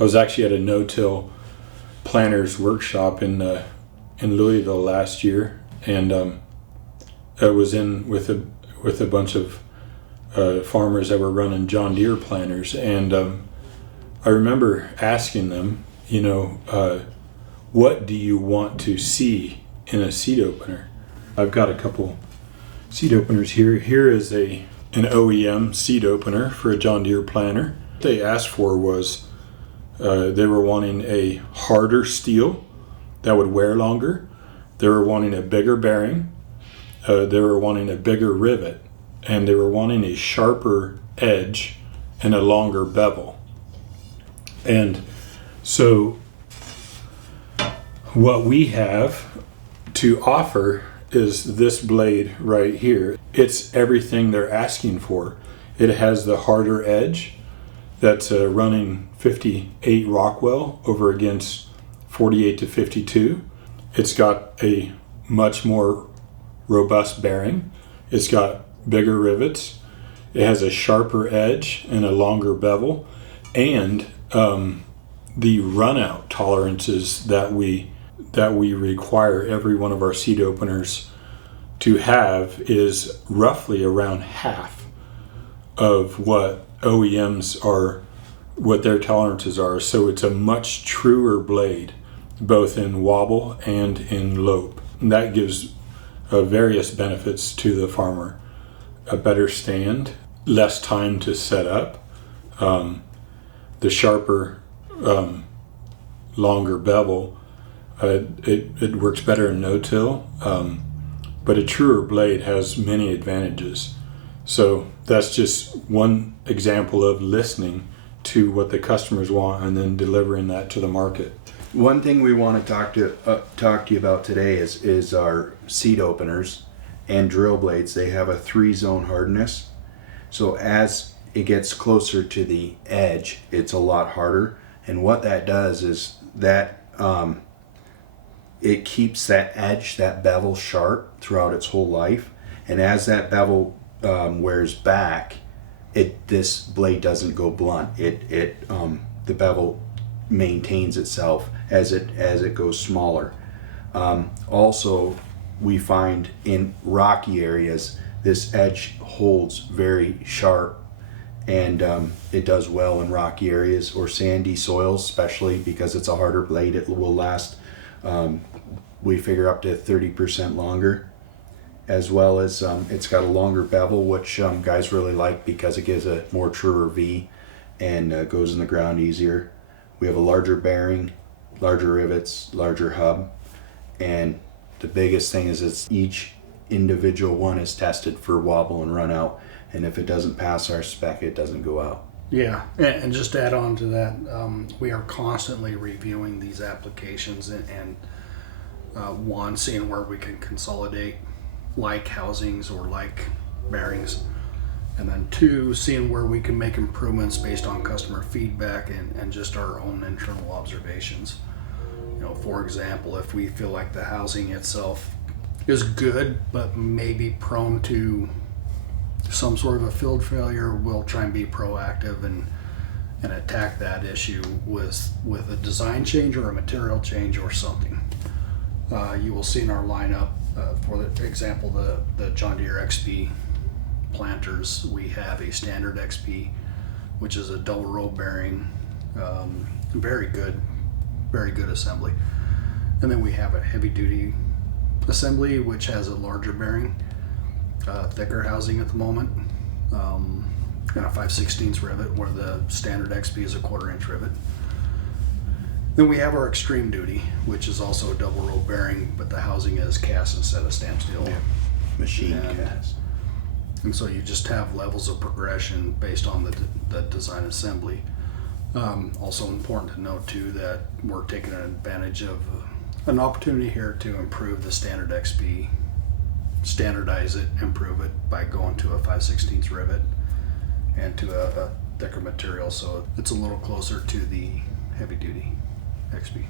I was actually at a no-till planters workshop in Louisville last year, and I was in with a bunch of farmers that were running John Deere planters, and I remember asking them, what do you want to see in a seed opener? I've got a couple seed openers here. Here is an OEM seed opener for a John Deere planter. What they asked for was they were wanting a harder steel that would wear longer. They were wanting a bigger bearing. They were wanting a bigger rivet, and they were wanting a sharper edge and a longer bevel. And so what we have to offer is this blade right here. It's everything they're asking for. It has the harder edge that's running 58 Rockwell over against 48 to 52. It's got a much more robust bearing. It's got bigger rivets. It has a sharper edge and a longer bevel. And the runout tolerances that we require every one of our seed openers to have is roughly around half of what OEMs are, what their tolerances are. So it's a much truer blade, both in wobble and in lope. And that gives various benefits to the farmer. A better stand, less time to set up, the sharper, longer bevel. It works better in no-till, but a truer blade has many advantages. So that's just one example of listening to what the customers want and then delivering that to the market. One thing we want to talk to you about today is our seed openers and drill blades. They have a 3-zone hardness. So as it gets closer to the edge, it's a lot harder. And what that does is that it keeps that edge, that bevel sharp throughout its whole life. And as that bevel wears back, this blade doesn't go blunt. The bevel maintains itself as it goes smaller. Also, we find in rocky areas this edge holds very sharp, and it does well in rocky areas or sandy soils, especially because it's a harder blade. It will last, we figure, up to 30% longer, as well as it's got a longer bevel, which guys really like because it gives a more truer V and goes in the ground easier. We have a larger bearing, larger rivets, larger hub, and the biggest thing is each individual one is tested for wobble and run out, and if it doesn't pass our spec, it doesn't go out. Yeah, and just to add on to that, we are constantly reviewing these applications and one, seeing where we can consolidate like housings or like bearings, and then 2, seeing where we can make improvements based on customer feedback and just our own internal observations. For example, if we feel like the housing itself is good but maybe prone to some sort of a field failure, we'll try and be proactive and attack that issue with a design change or a material change or something. You will see in our lineup, for example, the John Deere XP planters, we have a standard XP, which is a double row bearing, very good assembly. And then we have a heavy duty assembly, which has a larger bearing, thicker housing at the moment, and a 5/16 rivet, where the standard XP is a 1/4-inch rivet. Then we have our extreme duty, which is also a double row bearing, but the housing is cast instead of stamp steel. Yeah. Machine cast. And so you just have levels of progression based on the design assembly. Also important to note too that we're taking advantage of an opportunity here to improve the standard XP, standardize it, improve it by going to a 5/16 rivet and to a thicker material, so it's a little closer to the heavy duty XP.